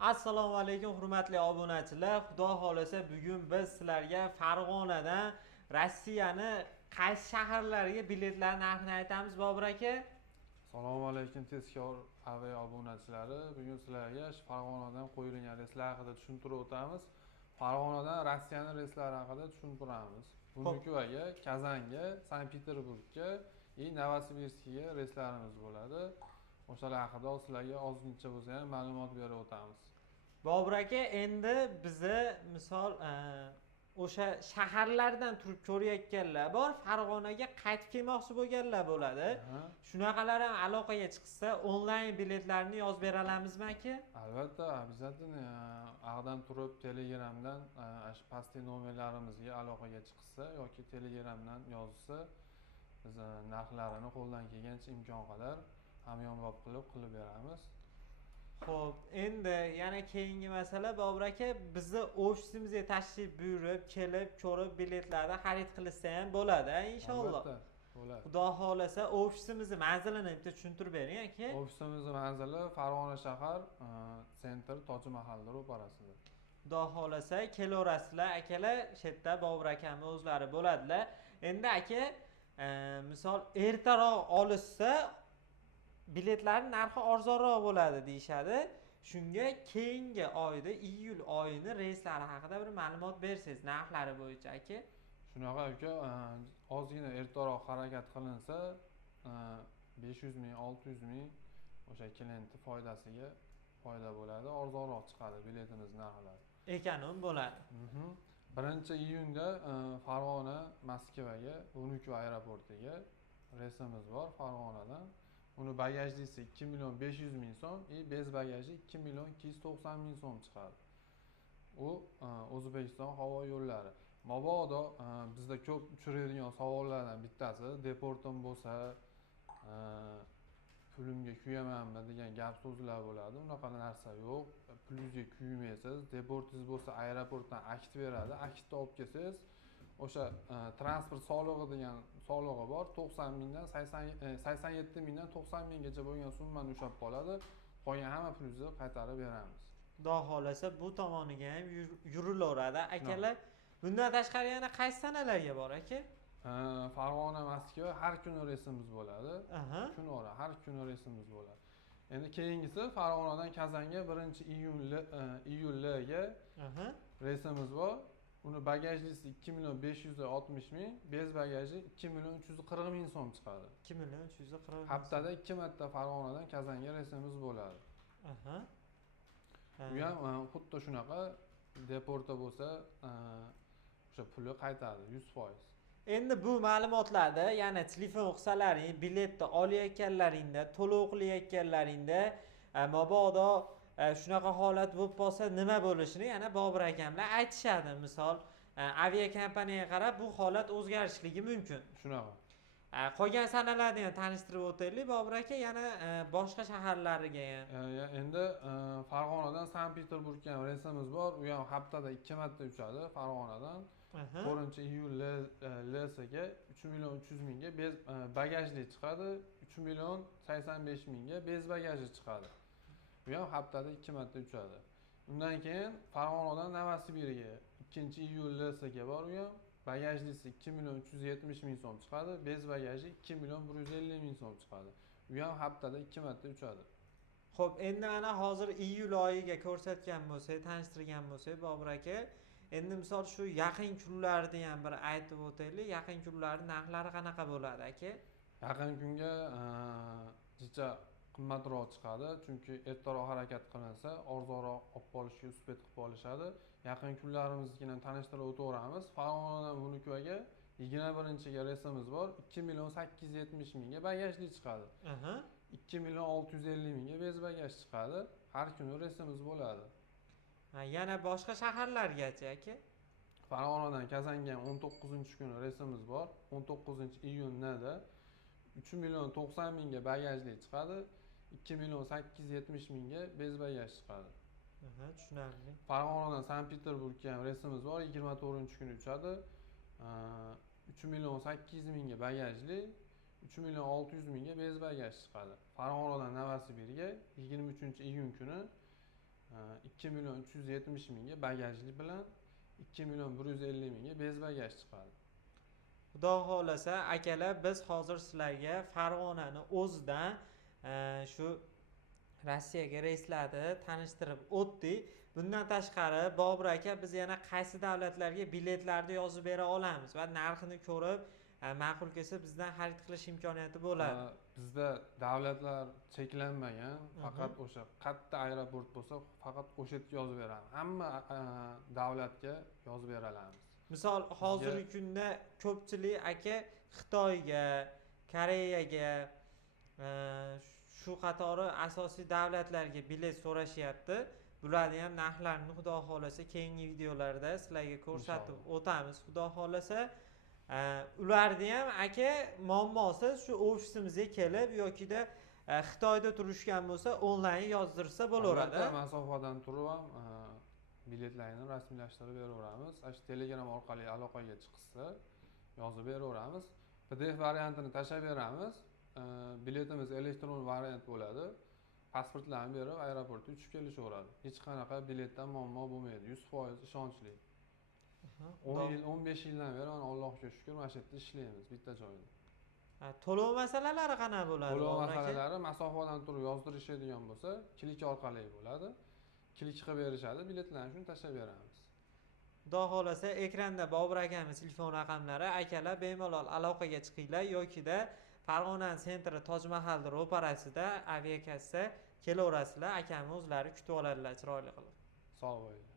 Assalomu alaykum hurmatli obunachilar. Xudo xolasa bugun biz sizlarga Farg'onadan Rossiyani qaysi shaharlariga biletlar narxini aytamiz, Bobur aka. Assalomu alaykum tezkor avia obunachilari. Bugun sizlarga Farg'onadan qo'yilgan reyslar haqida tushuntirib o'tamiz. Farg'onadan Rossiyaning reyslari haqida tushuntiramiz. Bunukivaga, Kazanga, Sankt-Peterburgga va Novosibirskga reyslarimiz bo'ladi. O'shalar haqida sizlarga ozgincha bo'lsa ham ma'lumot berib o'tamiz. Bobur aka, endi bizni misol o'sha shaharlardan turib ko'rayotganlar bor, Farg'onaga qaytib kelmoqchi bo'lganlar bo'ladi. Shunaqalar ham aloqaga chiqsa, onlayn biletlarni yozib bera olamizmi aka? Albatta, обязательно. Aqdan turib Telegramdan pastki nomerlarimizga aloqaga chiqsa yoki Telegramdan yozsa, biz narxlarini qo'ldan kelgancha imkon qadar hamyonbop qilib beramiz. Xo'p, endi yana keyingi masala, Bobur aka, bizni ofisimizga tashrif buyurib, kelib, ko'rib, biletlarni xarid qilsa ham bo'ladi, inshaalloh. Albatta, bo'ladi. Xudo xolasa, ofisimizni manzilini bitta tushuntirib bering aka. Ofisimizning manzili Farg'ona shahar, sentr Tojmahal ro'parasida. Xudo xolasa, kelaverasizlar akalar, shu yerda Bobur akamning o'zlari bo'ladilar. Endi aka, misol ertaroq olishsa biletlarning narxi arzonroq bo'ladi deyshadi. Shunga keyingi oyda, iyul oyini reyslari haqida bir ma'lumot bersangiz, narxlari bo'yicha aka. Shunaqa aka, ozgina ertaroq harakat qilinsa, 500 ming, 600 ming o'sha klient foydasiga foyda bo'ladi, arzonroq chiqadi biletimiz narxlari. Ekanim bo'ladi. 1-iyunda Farg'ona Moskvaga, Vnukovo aeroportiga reysimiz bor Farg'onadan. Uni bagajlisi 2 million 500 ming so'm, bez bagaji 2 million 290 ming so'm chiqadi. U O'zbekiston havo yo'llari. Mabodo bizda ko'p uchraydigan savollardan bittasi deportim bo'lsa, pulimga kuyamanmi degan gap so'zlar bo'ladi. Unaqa narsa yo'q. Pulingizga kuymaysiz. Deportingiz bo'lsa aeroportdan akt beradi. Aktni olib kelsangiz, o'sha transport solig'i degan solig'i bor. 90 mingdan 87 mingdan 90 minggacha bo'lgan summani ushlab qoladi. Qolgan hamma pulingizni qaytarib beramiz. Xudo xolasa bu tomoniga ham yurilaveradi akalar. Bundan tashqari yana qaysi sanalarga bor aka? Farg'ona Moskva har kuni reysimiz bo'ladi. Kunora har kuni reysimiz bo'ladi. Endi keyingisi Farg'onadan Kazanga 1-iyulga reysimiz bor. Uni bagajlisi 2 million 560 ming, bez bagaji 2 million 340 ming so'm chiqadi. 2 million 340 ming. Haftada 2 marta Farg'onadan Kazanga reysimiz bo'ladi. Bu ham xuddi shunaqa deporta bo'lsa, o'sha puli qaytadi 100%. Endi bu ma'lumotlarda yana telefon qilsalaring, biletni olayotganlaringda, to'lov qilayotganlaringda mabodo shunaqa holat bo'lib qolsa nima bo'lishini yana Bobur akamlar aytishadi. Misol, aviakompaniyaga qarab bu holat o'zgarishligi mumkin. Shunaqa. Qolgan sanalarni ham tanishtirib o'taylik Bobur aka, yana boshqa shaharlariga ham. Endi Farg'onadan Sankt-Peterburgga ham reysimiz bor. U ham haftada 2 marta uchadi Farg'onadan. 4-iyul LSga 3 million 300 mingga bez bagajli chiqadi, 3 million 85 mingga bez bagaji chiqadi. Bu ham haftada 2 marta uchadi. Undan keyin Farg'onadan Novosibirga 2-iyul LSga bor, u ham bagajlisi 2 million 370 ming so'm chiqadi, bez bagaji 2 million 150 ming so'm chiqadi. Bu ham haftada 2 marta uchadi. Xo'p, endi ana hozir iyul oyiga ko'rsatgan bo'lsak, tanishtirgan bo'lsak Bobur aka, endi misol shu yaqin kunlarni ham bir aytib o'taylik. Yaqin kunlarning narxlari qanaqa bo'ladi aka? Yaqin kunga jicha qimmatroq chiqadi, chunki ertaroq harakat qilinsa, arzonroq olib qolishga uspet qilib olishadi. Yaqin kunlarimizni ham tanishtirib o'tamiz. Farg'onadan Vnukovoga 21-ga reysimiz bor. 2 million 870 mingga bagajli chiqadi. 2 million 650 mingga bez bagaj chiqadi. Har kuni reysimiz bo'ladi. Yana boshqa shaharlargacha aka? Farg'onadan Kazanga 19-kuni reysimiz bor. 19-iyunda 3 million 90 mingga bagajli chiqadi. 2 million 870 mingga bez bagaj chiqadi. Tushunarli. Farg'onadan Sankt-Peterburgga ham reysimiz bor. 24-kuni uchadi. 3 million 800 mingga bagajli, 3 million 600 mingga bez bagaj chiqadi. Farg'onadan Novosibirga 23-iyun kuni 2 million 370 mingga bagajli bilan 2 million 150 mingga bez bagaj chiqadi. Xudo xohlasa akalar, biz hozir sizlarga Farg'onani o'zidan shu Rossiyaga reyslarni tanishtirib o'tdik. Bundan tashqari Bobur aka, biz yana qaysi davlatlarga biletlarni yozib bera olamiz va narxini ko'rib ma'qul kelsa bizdan xarid qilish imkoniyati bo'ladi. Bizda davlatlar cheklanmagan, faqat o'sha katta aeroport bo'lsa, faqat o'sha yerga yozib beramiz. Hamma davlatga yozib bera olamiz. Misol hozirgi kunda ko'pchilik aka Xitoyga, Koreyaga, shu qatori asosiy davlatlarga bilet so'rashyapti. Bularni ham narxlarini xudo xolasa keyingi videolarda sizlarga ko'rsatib o'tamiz. Xudo xolasa ularni ham aka muammosi shu ofisimizga kelib yokida Xitoyda turishgan bo'lsa onlayn yozdirsa bo'laveradi. Albatta, masofadan turib ham biletlarni rasmiylashtirib beraveramiz. Shu Telegram orqali aloqaga chiqsa yozib beraveramiz. PDF variantini tashlab beramiz. Biletimiz elektron variant bo'ladi. Pasportlarni berib aeroportga uchib kelishaveradi. Hech qanaqa biletdan muammo bo'lmaydi. 100% ishonchli. 10 yil, 15 yildan beri Allohga shukr, mana shu yerda ishlaymiz bitta joyda. To'lov masalalari qanaqa bo'ladi? To'lov masalalari masofadan turib yozdirishadigan bo'lsa, klik orqali bo'ladi. Klik qilib berishadi, biletlarni shuni tashlab beramiz. Xudo xolasa ekranda Bobur akamiz telefon raqamlari, akalar bemalol aloqaga chiqinglar yokida Farg'ona sentri Tojmahalda ro'parasida aviakassa kelaverasizlar, akamiz o'zlari kutib oladilar chiroyli qilib. Sog' bo'ling.